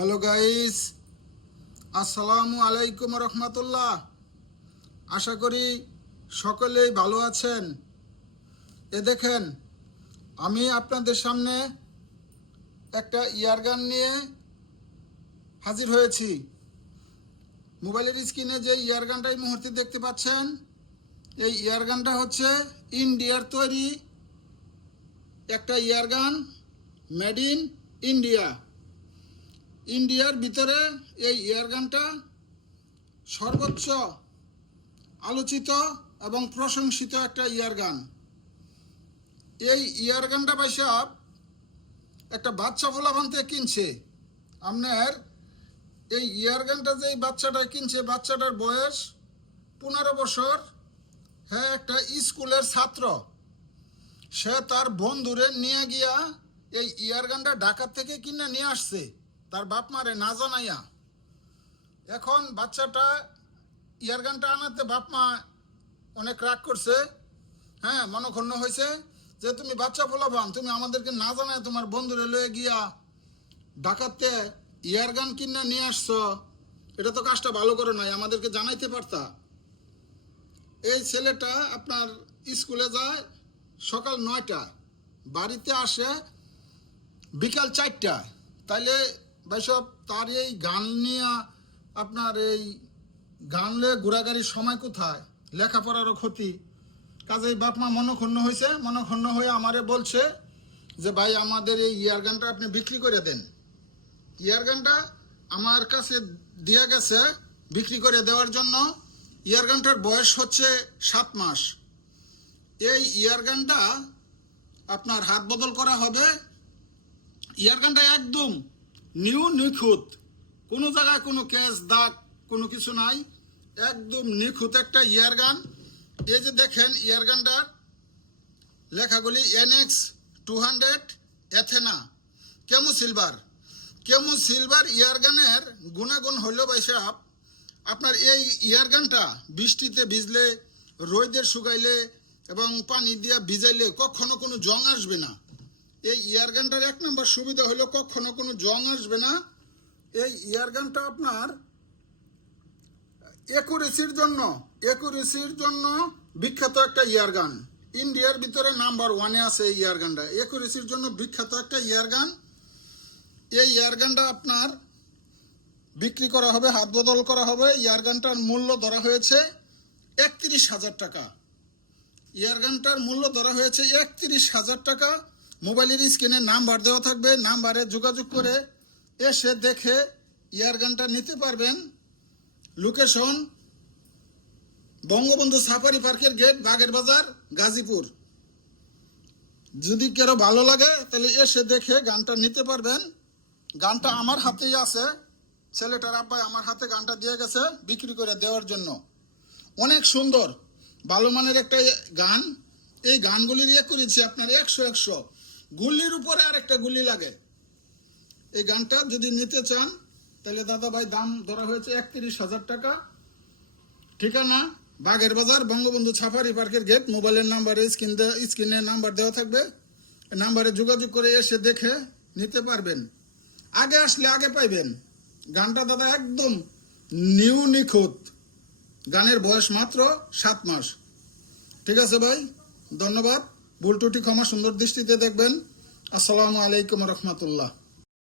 Hello guys, আসসালামু আলাইকুম রহমতুল্লাহ। আশা করি সকলেই ভালো আছেন। দেখেন, আমি আপনাদের সামনে একটা ইয়ারগান নিয়ে হাজির হয়েছি। মোবাইলের স্ক্রিনে যে ইয়ারগানটা এই মুহূর্তে দেখতে পাচ্ছেন, এই ইয়ারগানটা হচ্ছে ইন্ডিয়ার তৈরি একটা ইয়ারগান, মেড ইন ইন্ডিয়া। ইন্ডিয়ার ভিতরে এই ইয়ারগানটা সর্বোচ্চ আলোচিত এবং প্রশংসিত একটা ইয়ারগান। এই ইয়ারগানটা ভাইসাব একটা বাচ্চা ফোলাভান থেকে কিনছে। আপনার এই ইয়ারগানটা যে বাচ্চাটা কিনছে, বাচ্চাটার বয়স 15 বছর। হ্যাঁ, একটা স্কুলের ছাত্র। সে তার বন্ধুরে নিয়ে গিয়া এই ইয়ারগানটা ঢাকা থেকে কিনে নিয়ে আসছে তার বাপ মারে না জানাইয়া। এখন বাচ্চাটা ইয়ারগানটা আনাতে বাপ মা অনেক রাগ করছে। হ্যাঁ, মনক্ষুণ্ণ হয়েছে যে তুমি বাচ্চা ফোলাবান, তুমি আমাদেরকে না জানায় তোমার বন্ধুরে লয়ে গিয়া ঢাকাতে ইয়ারগান কিনে নিয়ে আসছো, এটা তো কাজটা ভালো করে নাই, আমাদেরকে জানাইতে পারতা। এই ছেলেটা আপনার স্কুলে যায় সকাল 9টা, বাড়িতে আসে বিকাল 4টা। তাইলে ভাইসব তার এই গান নিয়ে আপনার এই গান নিয়ে ঘোরাঘুরির সময় কোথায়? লেখাপড়ারও ক্ষতি। কাজেই বাপ মা মনক্ষুণ্ণ হয়েছে। মনক্ষুণ্ণ হয়ে আমারে বলছে যে ভাই, আমাদের এই ইয়ারগানটা আপনি বিক্রি করে দেন। ইয়ারগানটা আমার কাছে দিয়ে গেছে বিক্রি করে দেওয়ার জন্য। ইয়ারগানটার বয়স হচ্ছে 7 মাস। এই ইয়ারগানটা আপনার হাত বদল করা হবে। ইয়ারগানটা একদম নিউ, নিখুঁত, কোনো জায়গায় কোনো ক্যাচ দাগ কোনো কিছু নাই, একদম নিখুঁত একটা ইয়ারগান। এই যে দেখেন ইয়ারগানটার লেখাগুলি NX 200 Athena chemo silver. Chemo silver ইয়ারগানের গুণাগুণ হইল ভাইসাব, আপনার এই ইয়ারগানটা বৃষ্টিতে ভিজলে, রোদের শুকাইলে এবং পানি দিয়া ভিজাইলে কখনো কোনো জং আসবে না। এই ইয়ারগানটার 1 নম্বর সুবিধা হলো কখনো কোনো জং আসবে না। এই ইয়ারগানটা আপনার একুরেসির জন্য বিখ্যাত একটা ইয়ারগান। ইন্ডিয়ার ভিতরে নাম্বার 1-এ আছে এই ইয়ারগানটা। একুরেসির জন্য বিখ্যাত একটা ইয়ারগান। এই ইয়ারগানটা আপনার বিক্রি করা হবে, হাত বদল করা হবে। ইয়ারগানটার মূল্য ধরা হয়েছে 31,000 টাকা। ইয়ারগানটার মূল্য ধরা হয়েছে 31,000 টাকা। মোবাইলের স্ক্রিনে নাম্বার দেওয়া থাকবে, নাম্বারে যোগাযোগ করে এসে দেখে ইয়ারগানটা নিতে পারবেন। লোকেশন বঙ্গবন্ধু সাফারি পার্কের গেট, বাগের বাজার, গাজীপুর। যদি কারো ভালো লাগে তাহলে এসে দেখে গানটা নিতে পারবেন। গানটা আমার হাতেই আছে, ছেলেটার আব্বাই আমার হাতে গানটা দিয়ে গেছে বিক্রি করে দেওয়ার জন্য। অনেক সুন্দর ভালো মানের একটা গান। এই গানগুলির করেছি আপনার 100 গুলির উপরে আর একটা গুলি লাগে। এই গানটা যদি নিতে চান তাহলে দাদা ভাই দাম ধরা হয়েছে 31,000 টাকা। ঠিকানা বাগের বাজার, বঙ্গবন্ধু সাফারি পার্কের গেট। মোবাইলের নাম্বারে স্ক্রিনে নাম্বার দেওয়া থাকবে, নাম্বারে যোগাযোগ করে এসে দেখে নিতে পারবেন। আগে আসলে আগে পাইবেন। গানটা দাদা একদম নিউ, নিখুঁত। গানের বয়স মাত্র 7 মাস। ঠিক আছে ভাই, ধন্যবাদ। ভুল ত্রুটি ক্ষমা সুন্দর দৃষ্টিতে দেখবেন। আসসালামু আলাইকুম রহমতুল্লাহ।